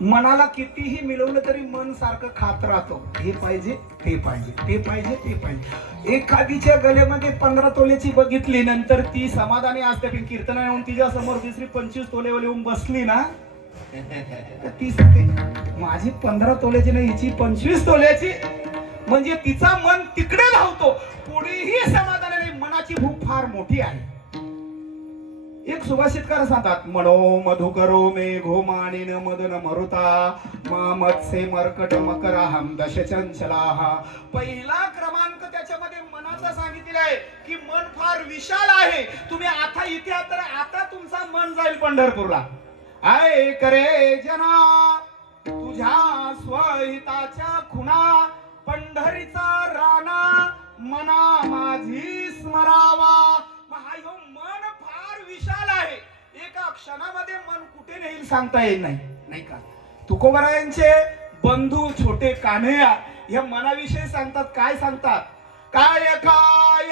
मनाला कितीही मिळवलं तरी मन सारखं खात राहतो. हे पाहिजे, ते पाहिजे, ते पाहिजे, ते पाहिजे. एखादीच्या गळ्यामध्ये 15 तोल्याची बघितली, नंतर ती समाधानी असते, पण कीर्तना येऊन तिच्या समोर दुसरी 25 तोलेवर येऊन बसली ना, तर ती सांगते माझी 15 तोल्याची नाही, हिची 25 तोल्याची. म्हणजे तिचा मन तिकडे धावतो, कोणीही समाधान नाही. मनाची भूक फार मोठी आहे. एक सुभाषितकार सांगतात, मनो मधुकरो मेघो मानिन मदन मरुता मत्से मर्कट मकरा हम दश चंचलाहा. पहिला क्रमांक त्याच्यामध्ये मनाचा सांगितलेला आहे की मन फार विशाल आहे. तुम्ही आता इथे आहात तर आता तुमचा मन जाईल पंढरपूरला. आय करे जना तुझ्या स्वहिताच्या खुणा, पंढरीचा राणा मना माझी स्मरावा. मन फार विशाल आहे. एका क्षणामध्ये मन कुठे नेईल सांगता येत नाही, नाही का. तुकोबरायांचे बंधू छोटे कान्हैया या मनाविषयी सांगतात. काय सांगतात? काय काय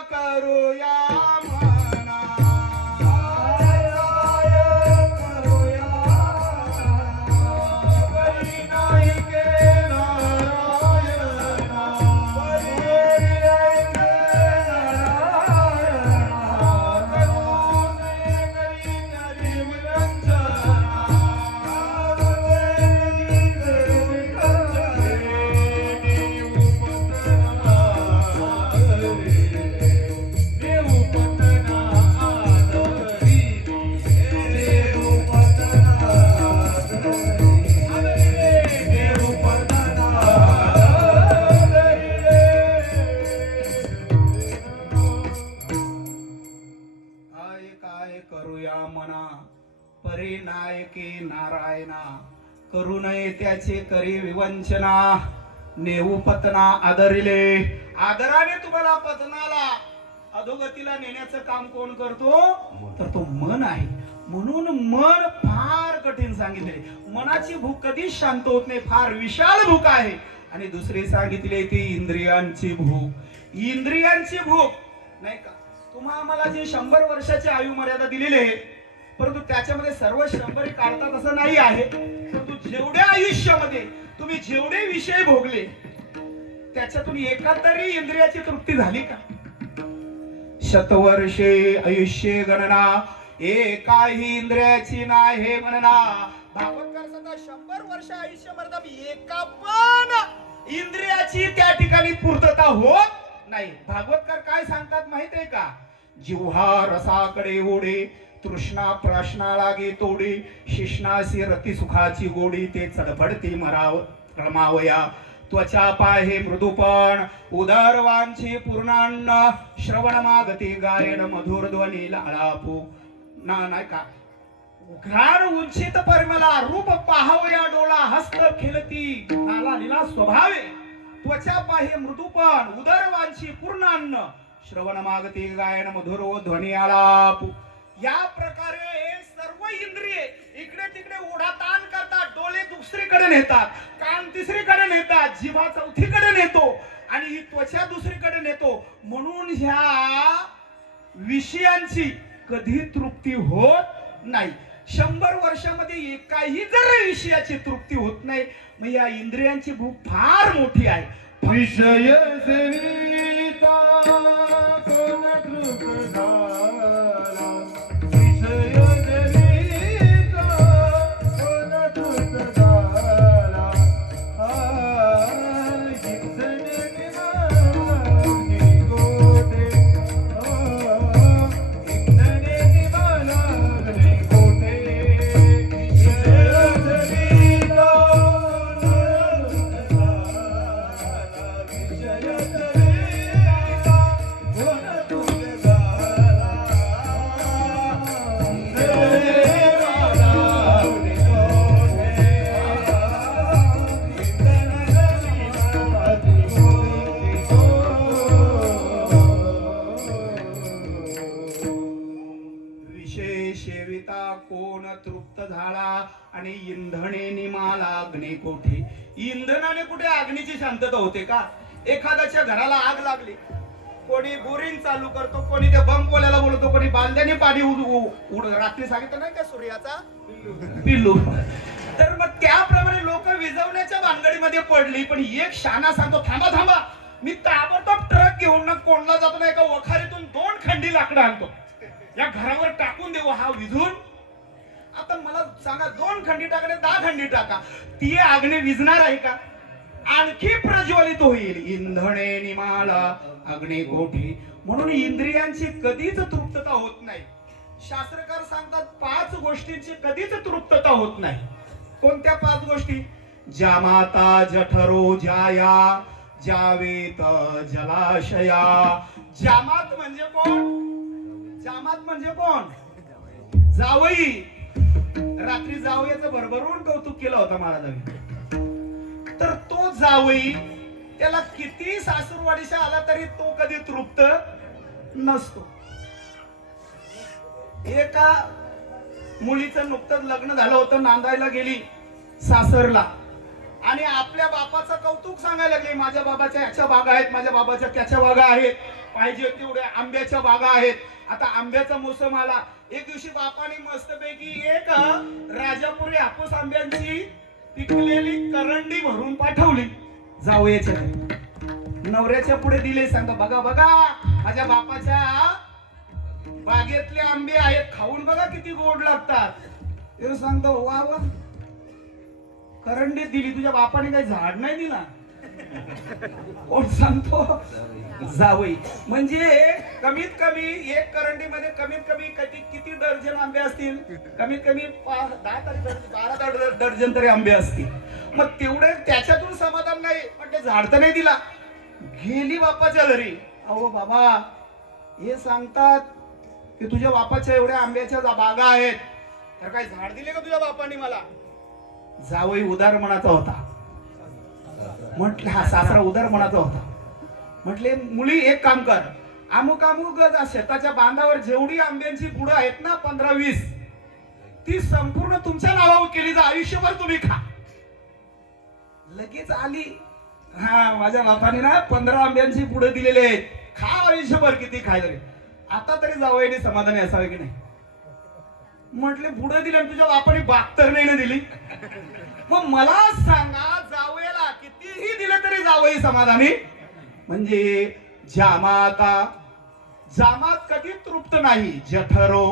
करूया मना, बरी नाही केला परिनायके नारायणा, करू नये त्याचे करी विवंचना, नेऊ पतना आदरिले. आदराने तुम्हाला पतनाला अधोगतीला नेण्याचं काम कोण करतो? तर तो मन आहे. म्हणून मन फार कठीण सांगितले. मनाची भूक कधीच शांत होत नाही, फार विशाल भूक आहे. आणि दुसरी सांगितले ती इंद्रियांची भूक. इंद्रियांची भूक नाही का. तुम्हा आम्हाला जे 100 वर्षाची आयु मर्यादा दिलेली आहे, परंतु त्याच्यामध्ये सर्व 100 काढतात असं नाही आहे. परंतु जेवढ्या आयुष्यामध्ये तुम्ही जेवढे विषय भोगले त्याच्यातून एका तरी इंद्रियाची तृप्ती झाली का? शतवर्षे आयुष्य गणना, एकाही इंद्रियाची नाही म्हणना. भागवतकार सांगतात 100 वर्ष आयुष्य मर्यादा एका पण इंद्रियाची त्या ठिकाणी पूर्तता होत नाही. भागवतकार काय सांगतात माहित आहे का? जिव्हा रसाकडे ओढे, तृष्णा प्रश्ना लागे तोडी, शिष्णासी रती सुखाची गोडी, ते चडपडती मराव रमावया. त्वचा पाहे मृदुपण, उदरवांची पूर्णान्न, श्रवण मागती गायन मधुर ध्वनी लाळापू ना. नाही का. घाण उंचित परिमला, रूप पाहावया डोळा, हस्त खेळती नाला लीला स्वभावे. त्वचा पाहे मृदुपण, उदरवांची पूर्णान्न, श्रवण मागती गायन मधुर ध्वनी आलाप. या प्रकारे सर्व इंद्रिये इकडे तिकडे ओढाताण करतात. डोळे दुसरीकडे नेतात, कान तिसरीकडे नेतात, जिव्हा चौथीकडे नेतो आणि ही त्वचा दुसरीकडे नेतो. म्हणून ह्या विषयांची कधी तृप्ती होत नाही. 100 वर्षामध्ये एकाही जर विषयाची तृप्ती होत नाही, मग या इंद्रियांची भूक फार मोठी आहे. विषय सेविता कोण तृप्त झाला, विषय सेविता कोण तृप्त झाला. इंद्रिय निमानी गोटे, इंद्रिय निमानी गोटे. विषय सेविता कोण तृप्त झाला आणि इंधने निमाला अग्नी कोठे. इंधनाने कुठे अग्नीची शांतता होते का? एखाद्याच्या घराला आग लागली, कोणी बोरिंग चालू करतो, कोणी ते बंब बोलायला बोलतो, कोणी बांध्याने पाणी रात्री सांगितलं नाही का सूर्याचा पिल्लू. तर मग त्या भानगडीमध्ये पडली. पण एक शाना सांगतो, थांबा थांबा, मी ताबडतोब ट्रक घेऊन ना कोंडला जातो ना, एका वखारीतून 2 खंडी लाकडं आणतो, या घरावर टाकून देऊ हा विझून. आता मला सांगा, 2 खंडी टाका 10 खंडी टाका, ती आग्ने विझणार आहे का? आणखी प्रज्वलित होईल. इंधने निमाला अग्नी कोठी. म्हणून इंद्रियांची कधीच तृप्तता होत नाही. शास्त्रकार सांगतात 5 गोष्टींची कधीच तृप्तता होत नाही. कोणत्या 5 गोष्टी? जामाता जठरो जाया जावेत जलाशया. जामात म्हणजे कोण? जामात म्हणजे कोण? जावई. रात्री जावयाचं भरभरून कौतुक केलं होतं महाराजांनी. तर तो जावई, त्याला किती सासूरवाडीशा आला तरी तो कधी तृप्त नसतो. एका मुलीचं नुकतंच लग्न झालं होतं, नांदायला गेली सासरला आणि आपल्या बापाचं कौतुक सांगायला लागली. माझ्या बाबाच्या याच्या बागा आहेत, माझ्या बाबाच्या त्याच्या बागा आहेत, पाहिजे तेवढ्या आंब्याच्या बागा आहेत. आता आंब्याचा मोसम आला. एक दिवशी बापाने मस्तपैकी एक राजापुरी हापूस आंब्यांची पिकलेली करंडी भरून पाठवली जावयाच्या घरी. नवऱ्याच्या पुढे दिले. सांगा, बघा बघा, माझ्या बापाच्या बागेतले आंबे आहेत, खाऊन बघा किती गोड लागतात. ते सांगतो, वा वा, करंडी दिली, तुझ्या बापाने काही झाड नाही दिला. कोण सांगतो? जावई. म्हणजे कमीत कमी एक करंडीमध्ये कमीत कमी किती दर्जन आंबे असतील? कमीत कमी 12 दर्जन तरी आंबे असतील. मग तेवढे त्याच्यातून समाधान नाही, पण ते झाड तर नाही दिला. गेली बापाच्या घरी. अहो बाबा, हे सांगतात की तुझ्या बापाच्या एवढ्या आंब्याच्या बागा आहेत, तर काही झाड दिले का तुझ्या बापाने मला? जावई उदार मनाचा होता. म्हटलं, हा सासरा उदार मनाचा होता. म्हटले, मुली एक काम कर, अमुक अमुक शेताच्या बांधावर जेवढी आंब्यांची पुढं आहेत ना 15-20, ती संपूर्ण तुमच्या नावावर केली, जा आयुष्यभर तुम्ही खा. लगेच आली, हा माझ्या बापाने ना 15 आंब्यांची पुढे दिलेले आहेत, खा आयुष्यभर, किती खायला. आता तरी जावयाने समाधानी असावे की नाही? म्हटले, पुढे दिले, तुझ्या बापाने बाग तर नाही ना दिली. मग मला सांगा, जावयाला कितीही दिलं तरी जावई समाधानी? म्हणजे जामाता, जामात कधी तृप्त नाही. जठरो,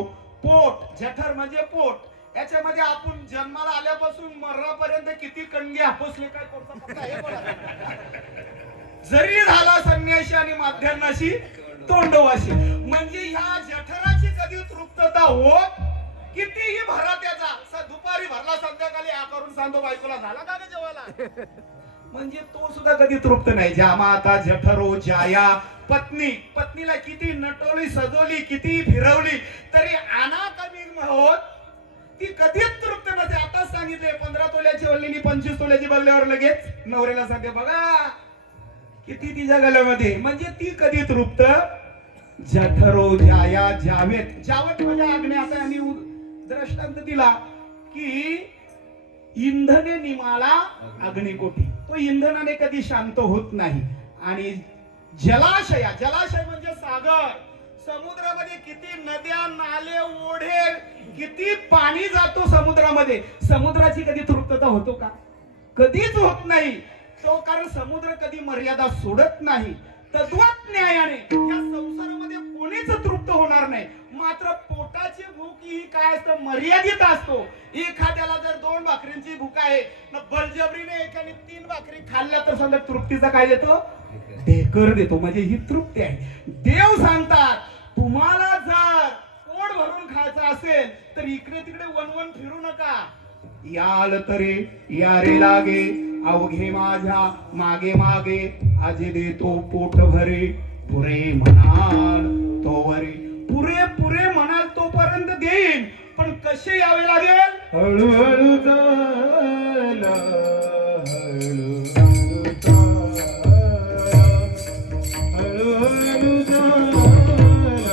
पोट. जठर म्हणजे पोट. याच्यामध्ये आपण जन्माला आल्यापासून मरणापर्यंत किती कणगे हापसले काय पत्ता आहे बघा. जरी झाला संन्याशी आणि माध्यान्हाशी तोंडवाशी. म्हणजे ह्या जठराची कधी तृप्तता होत, कितीही भरा त्याचा, दुपारी भरला संध्याकाळी हा करून सांगतो बायकोला, झाला का ग जेवायला? म्हणजे तो सुद्धा कधी तृप्त नाही. जामाता जठरो जाया. पत्नी, पत्नीला किती नटवली सजवली, किती फिरवली तरी आना कमी होत, ती कधीच तृप्त नसते. आताच सांगितले, 15 तोल्याची वल्लीनी 25 तोल्याची बघल्यावर लगेच नवऱ्याला सांगते, बघा किती तिच्या गल्यामध्ये. म्हणजे ती कधी तृप्त. जठरो जाया जावेत. जावत म्हणजे आग्ने. आता यांनी दृष्टांत दिला की इंधने निमाला अग्निकोठी. तो इंधनाने कधी शांत होत नाही. आणि जलाशया, जलाशय म्हणजे सागर. समुद्रामध्ये किती नद्या, नाले, ओढे, किती पाणी जातो समुद्रामध्ये. समुद्राची कधी तृप्तता होतो का? कधीच होत नाही तो. कारण समुद्र कधी मर्यादा सोडत नाही. तद्वत न्यायाने या संसारामध्ये कोणीच तृप्त होणार नाही. मात्र पोटाची भूक ही काय असतं, मर्यादित असतो. एखाद्याला जर 2 भाकरींची भूक आहे ना, बळजबरीने एकाने 3 भाकरी खाल्ल्या तर समजा तृप्तीचा काय देतो? ढेकर देतो. म्हणजे ही तृप्ती आहे. देव सांगतात, तुम्हाला जर पोट भरून खायचं असेल तर इकडे तिकडे वनवन फिरू नका. याल तरी यारे लागे, अवघे माझ्या मागे मागे, आजे देतो पोट भरे, पुरे म्हणाल तोवरे. पुरे पुरे म्हणाल तोपर्यंत देईन, पण कसे यावे लागेल? हळूहळू चाला, हळूहळू चाला, हळूहळू चाला.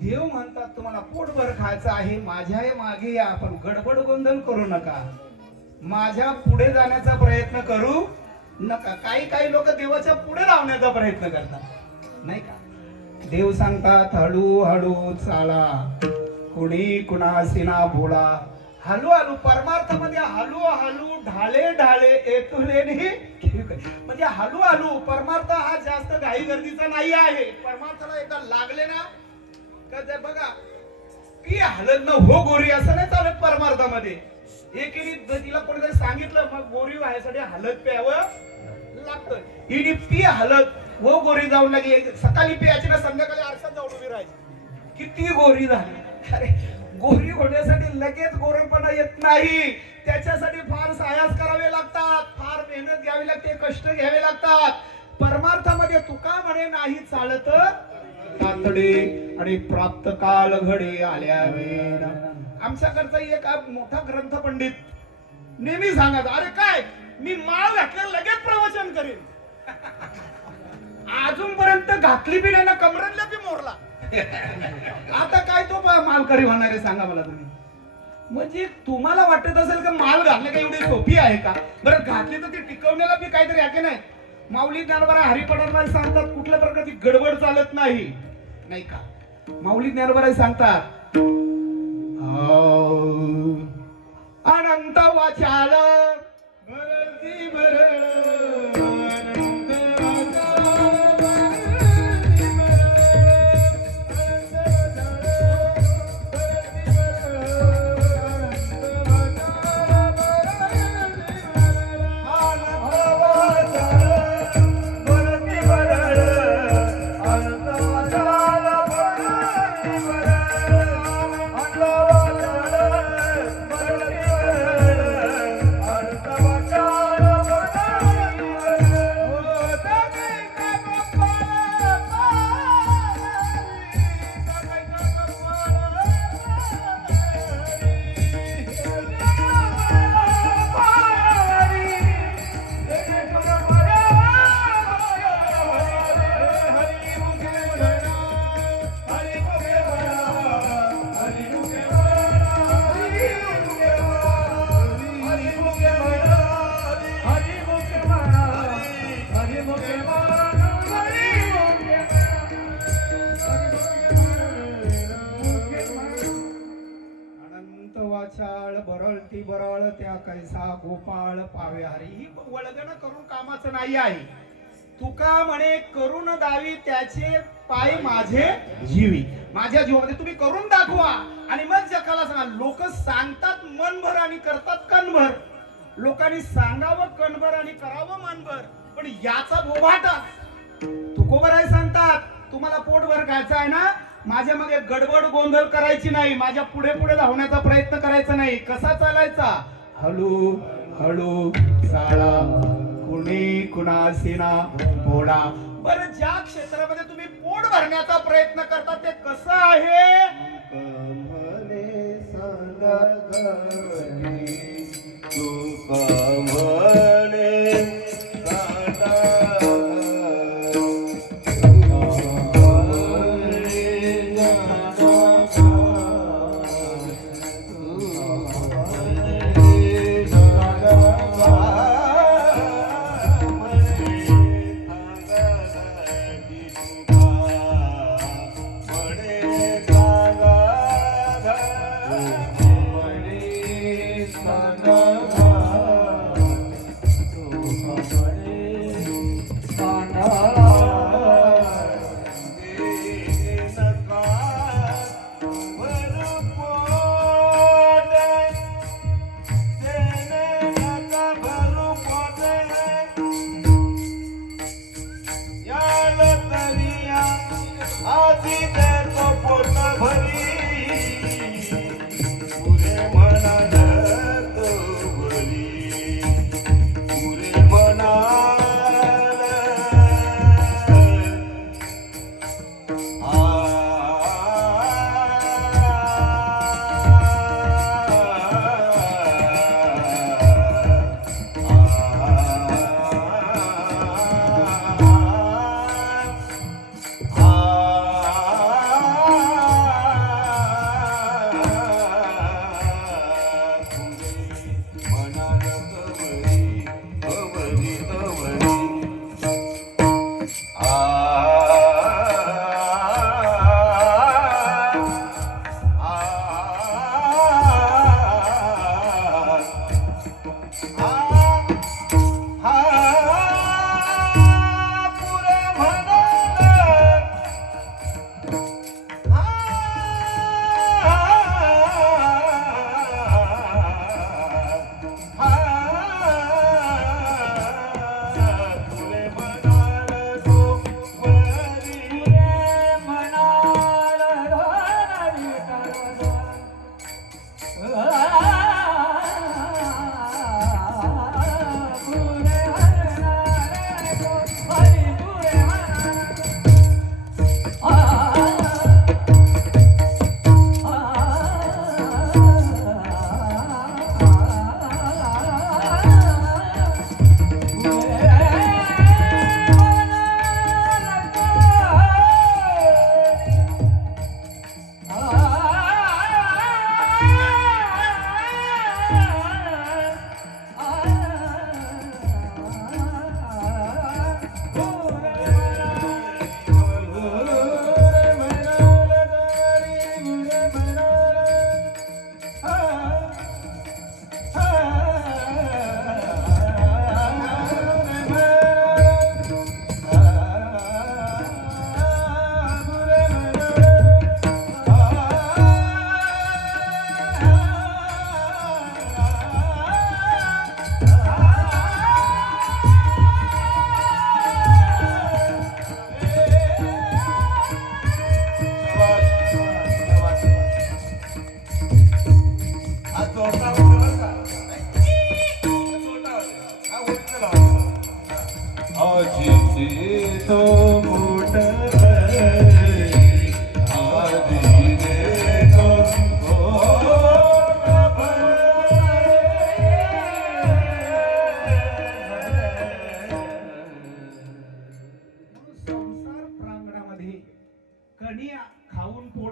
देव म्हणतात तुम्हाला पोटभर खायचं आहे, माझ्या मागे या, पण गडबड गोंधळ करू नका, माझ्या पुढे जाण्याचा प्रयत्न करू नका. काही काही लोक देवाच्या पुढे लावण्याचा प्रयत्न करतात, नाही का? देव सांगतात हळू हळू चाला, कुणी कुणासीना बोला, हळू हळू. परमार्थामध्ये हळू हळू, ढाळे ढाळे येतुले म्हणजे हळू हळू. परमार्थ हा जास्त घाई गर्दीचा नाही आहे. परमार्थाला एकदा लागले ना का ते बघा, पी हलत न हो गोरी असं नाही चालत परमार्थामध्ये. एकेरी तिला कोणीतरी सांगितलं मग गोरी व्हायसाठी हलत प्यावं लागतं. हिने पी हलत हो गोरी जाऊन लागली. सकाळी पियाची ना संध्याकाळी आरशात जाऊन उभी राहायची. किती गोरी झाली. अरे गोरी होण्यासाठी लगेच गोरेपणा येत नाही. त्याच्यासाठी फार सायास करावे लागतात, फार मेहनत घ्यावी लागते, कष्ट घ्यावे लागतात. परमार्थामध्ये तुका म्हणे नाही चालत तातडे आणि प्राप्त काल घडे आल्या वेळ. आमच्याकडचा एक मोठा ग्रंथ पंडित नेहमी सांगत, अरे काय मी माळ घातल्यावर लगेच प्रवचन करेन. अजूनपर्यंत घातली बी नाही ना, कमरला बी मोरला. आता काय तो मालकरी होणार आहे सांगा मला तुम्ही. म्हणजे तुम्हाला वाटत असेल की माल घालणे का एवढी सोपी आहे का? बरं घातली तर ती टिकवण्याला बी काहीतरी आहे की नाही. माऊली ज्ञानोबा हरिपटलवाले सांगतात कुठल्या प्रकारची गडबड चालत नाही, नाही का? माऊली ज्ञानोबा सांगतात अनंत वाचाल भरती भरण बरळती बरळ त्या कैसा गोपाळ पावे हरी. ही वळगण करून कामाचं नाही आहे. तुका म्हणे करून दावी त्याचे पाय माझे जीवी. माझ्या जीवामध्ये तुम्ही करून दाखवा आणि मग जगाला सांगा. लोक सांगतात मनभर आणि करतात कणभर. लोकांनी सांगावं कणभर आणि करावं मनभर, पण याचा बोभाटा तुकोबराय सांगतात तुम्हाला पोटभर खायचं आहे ना, माझ्या मागे गडबड गोंधळ करायची नाही, माझ्या पुढे पुढे धावण्याचा प्रयत्न करायचा नाही. कसा चालायचा? हळू हळू चाला, कुणी कुणासीना बोला. बरं ज्या क्षेत्रामध्ये तुम्ही पोट भरण्याचा प्रयत्न करता ते कसं आहे? म्हणे सांगा तुका म्हणे सांगा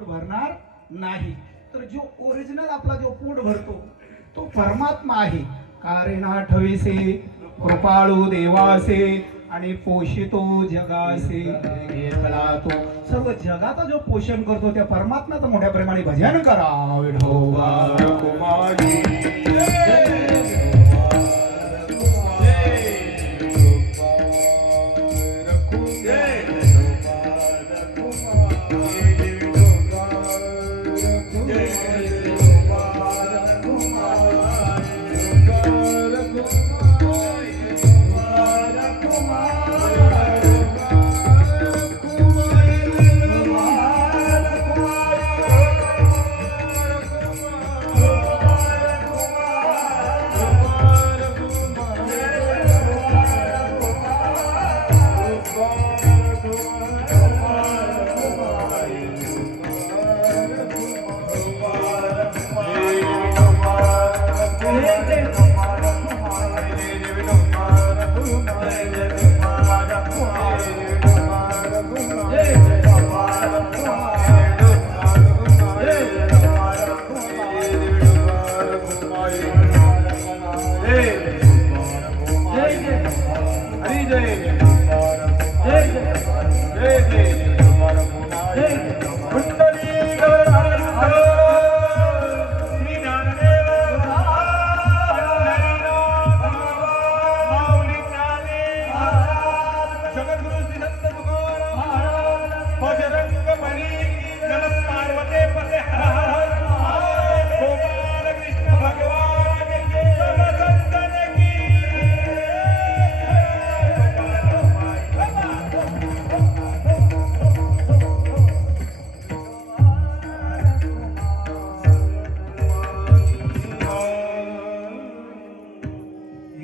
भरणार नाही. तर जो ओरिजिनल आपला जो पोट भरतो तो परमात्मा आहे. कारण आठविसे कृपाळू देवासे आणि पोषितो जगासे. एकला तो सर्व जगाचा जो पोषण करतो त्या परमात्म्याचं मोठ्या प्रेमाने भजन करा. विठोबा कुमारी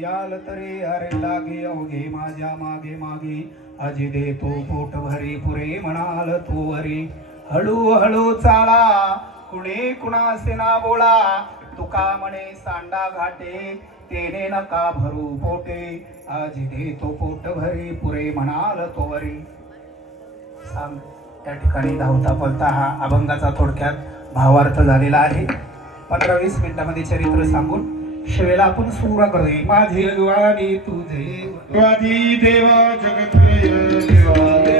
याल तरी हरे लागे अवघे माझ्या मागे मागे. अजी देतो पोट भरी पुरे म्हणाल तो वरी. हळू हळू चाला कुणे कुणासे ना बोला. तुका म्हणे सांडा घाटे तेने नका भरू पोटे. आजी देतो पोट भरी पुरे म्हणाल तो वरी. सांग त्या ठिकाणी धावता पळता हा अभंगाचा थोडक्यात भावार्थ झालेला आहे. 15-20 मिनिटांमध्ये चरित्र सांगून शिवेला आपण सुरुवात करूया. माझे वाणी तुझे स्वाधी देवा जगत्रय देवा